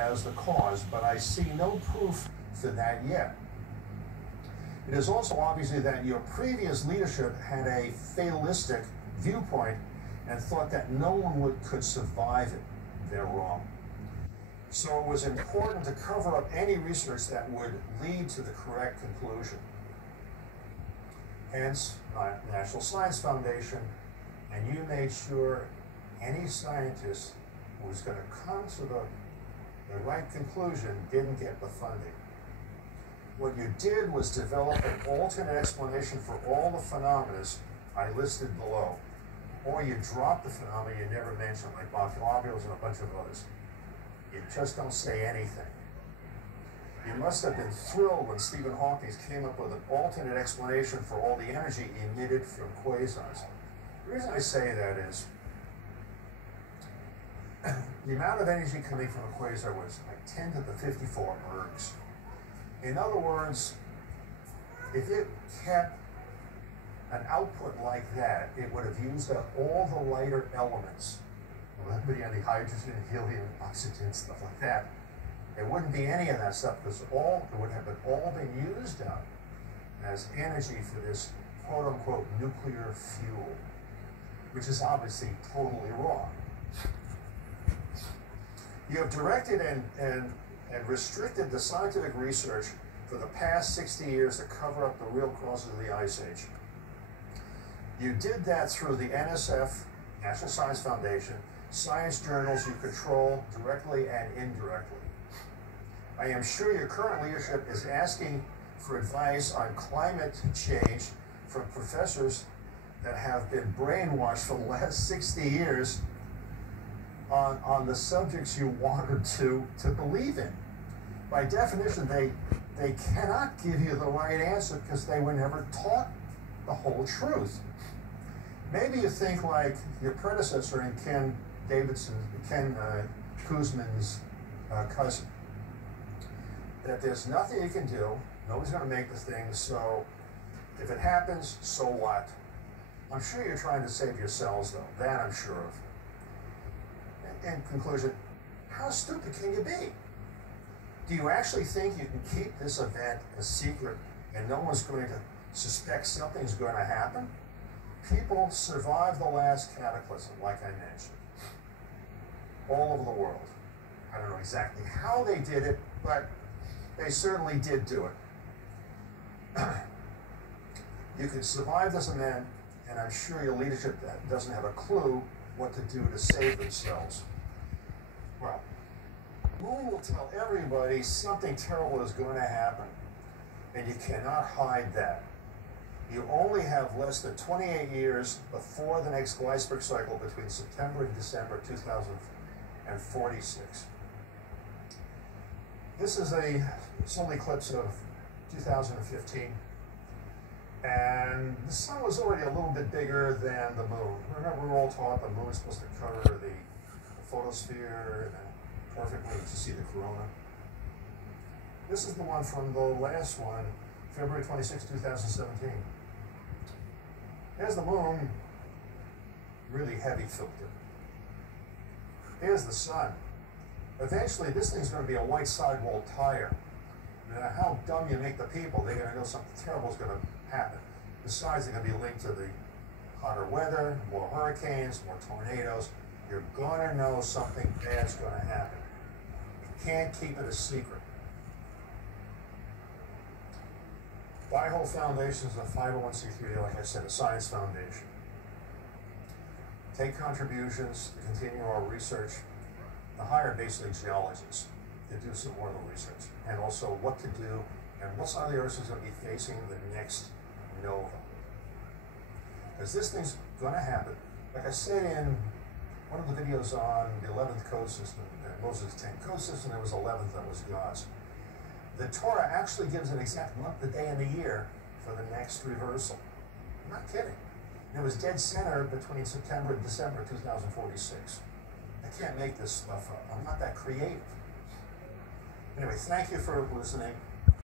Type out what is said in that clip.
as the cause, but I see no proof for that yet. It is also obvious that your previous leadership had a fatalistic viewpoint and thought that no one could survive it. They're wrong. So it was important to cover up any research that would lead to the correct conclusion. Hence, National Science Foundation, and you made sure any scientist who was going to come to the right conclusion didn't get the funding. What you did was develop an alternate explanation for all the phenomena I listed below. Or you dropped the phenomena you never mentioned, like globules and a bunch of others. You just don't say anything. You must have been thrilled when Stephen Hawking came up with an alternate explanation for all the energy emitted from quasars. The reason I say that is the amount of energy coming from a quasar was like 10 to the 54 ergs. In other words, if it kept an output like that, it would have used up all the lighter elements. Remember the hydrogen, helium, oxygen, stuff like that. There wouldn't be any of that stuff because it would have all been used up as energy for this quote-unquote nuclear fuel, which is obviously totally wrong. You have directed and restricted the scientific research for the past 60 years to cover up the real causes of the Ice Age. You did that through the NSF, National Science Foundation, science journals you control directly and indirectly. I am sure your current leadership is asking for advice on climate change from professors that have been brainwashed for the last 60 years on the subjects you wanted to believe in. By definition, they cannot give you the right answer because they were never taught the whole truth. Maybe you think like your predecessor in Ken Kuzman's cousin, that there's nothing you can do, nobody's going to make the thing, so if it happens, so what? I'm sure you're trying to save yourselves, though. That I'm sure of. In conclusion, how stupid can you be? Do you actually think you can keep this event a secret and no one's going to suspect something's going to happen? People survived the last cataclysm, like I mentioned, all over the world. I don't know exactly how they did it, but they certainly did do it. You can survive this event, and I'm sure your leadership doesn't have a clue what to do to save themselves. Well, Moon will tell everybody something terrible is going to happen, and you cannot hide that. You only have less than 28 years before the next Gleisberg cycle between September and December 2046. This is a solar eclipse of 2015. And the sun was already a little bit bigger than the moon. Remember, we were all taught the moon is supposed to cover the photosphere and then perfectly to see the corona. This is the one from the last one, February 26, 2017. There's the moon, really heavy filter. Here's the sun. Eventually, this thing's going to be a white sidewall tire. No matter how dumb you make the people, they're going to know something terrible is going to happen. Besides, they're going to be linked to the hotter weather, more hurricanes, more tornadoes. You're going to know something bad's going to happen. You can't keep it a secret. Diehold Foundation is a 501c3, like I said, a science foundation. Take contributions to continue our research, to hire basically geologists to do some more of the research, and also what to do and what side of the Earth is going to be facing the next nova. Because this thing's going to happen. Like I said in one of the videos on the 11th code system, Moses' 10th code system, there was 11th that was God's. The Torah actually gives an exact month, the day, and the year for the next reversal. I'm not kidding. It was dead center between September and December 2046. I can't make this stuff up. I'm not that creative. Anyway, thank you for listening.